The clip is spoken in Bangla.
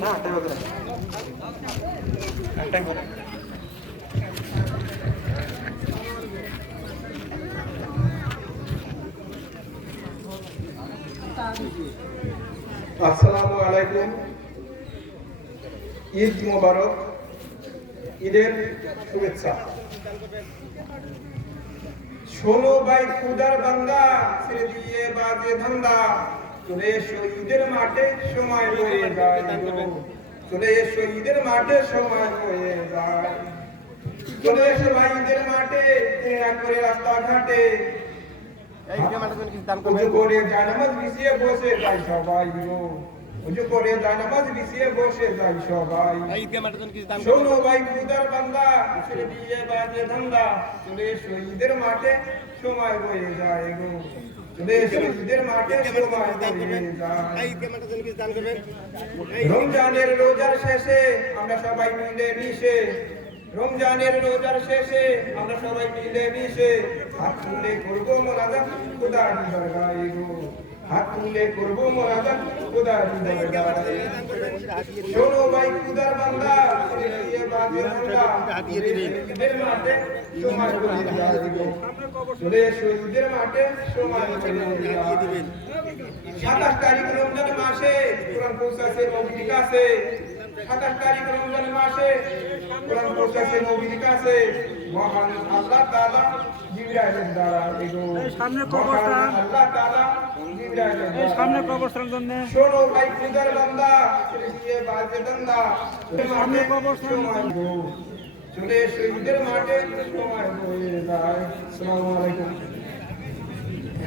না টাইম হবে না টাইম হবে আসসালামু আলাইকুম। ঈদ মোবারক, ঈদের শুভেচ্ছা। শোনো ভাই খুদার বান্দা, ছেড়ে দিয়ে বাজে ধান্দা, চলে এসো ঈদের মাঠে সময় হয়ে যায়, চলে এসো ঈদের মাঠে সময় হয়ে যায়, চলে এসো ভাই ঈদের মাঠে, তেরা করে রাস্তাঘাটে উজু করে জানামাজ বিছিয়ে বসে যায় সবাই গো, উজু করে জানামাজ বিছিয়ে বসে যায় সবাই। শোনো ভাই খুদার বান্দা, ছেড়ে দিয়ে বাজে ধান্দা, চলে এসো ঈদের মাঠে সময় হয়ে যায় গো, চলে এসো ঈদের মাঠে সময় হয়ে যায়। রমজানের রোজার শেষে আমরা সবাই মিলে মিশে, রমজানের রোজার শেষে আমরা সবাই মিলে মিশে হাত তুলে করবো মোনাজাত খোদার দরবারে গো, হাত তুলে করবো মোনাজাত খোদার দরবারে। শোনো ভাই খুদার বান্দা, ছেড়ে দিয়ে বাজে ধান্দা, ঈদের মাঠে সময় হয়ে যায় গো, চলে এসো ঈদের মাঠে সময় হয়ে যায়। 27 তারিখ রমজান মাসে কোরআন পৌঁছাছে নবীর কাছে, 27 তারিখ রমজান মাসে কোরআন পৌঁছাছে নবীর কাছে, মহান আল্লাহ তাআলা জিবরাইলের দ্বারা এগো, সামনে কবরস্থান, আল্লাহ তাআলা জিবরাইলের দ্বারা, সামনে কবরস্থান জন্য শোনো ভাই খুদার বান্দা, ছেড়ে দিয়ে বাজে ধান্দা, সামনে কবরস্থান, চলে এসো ঈদের মাঠে সময় হয়ে যায়। আসসালামু আলাইকুম।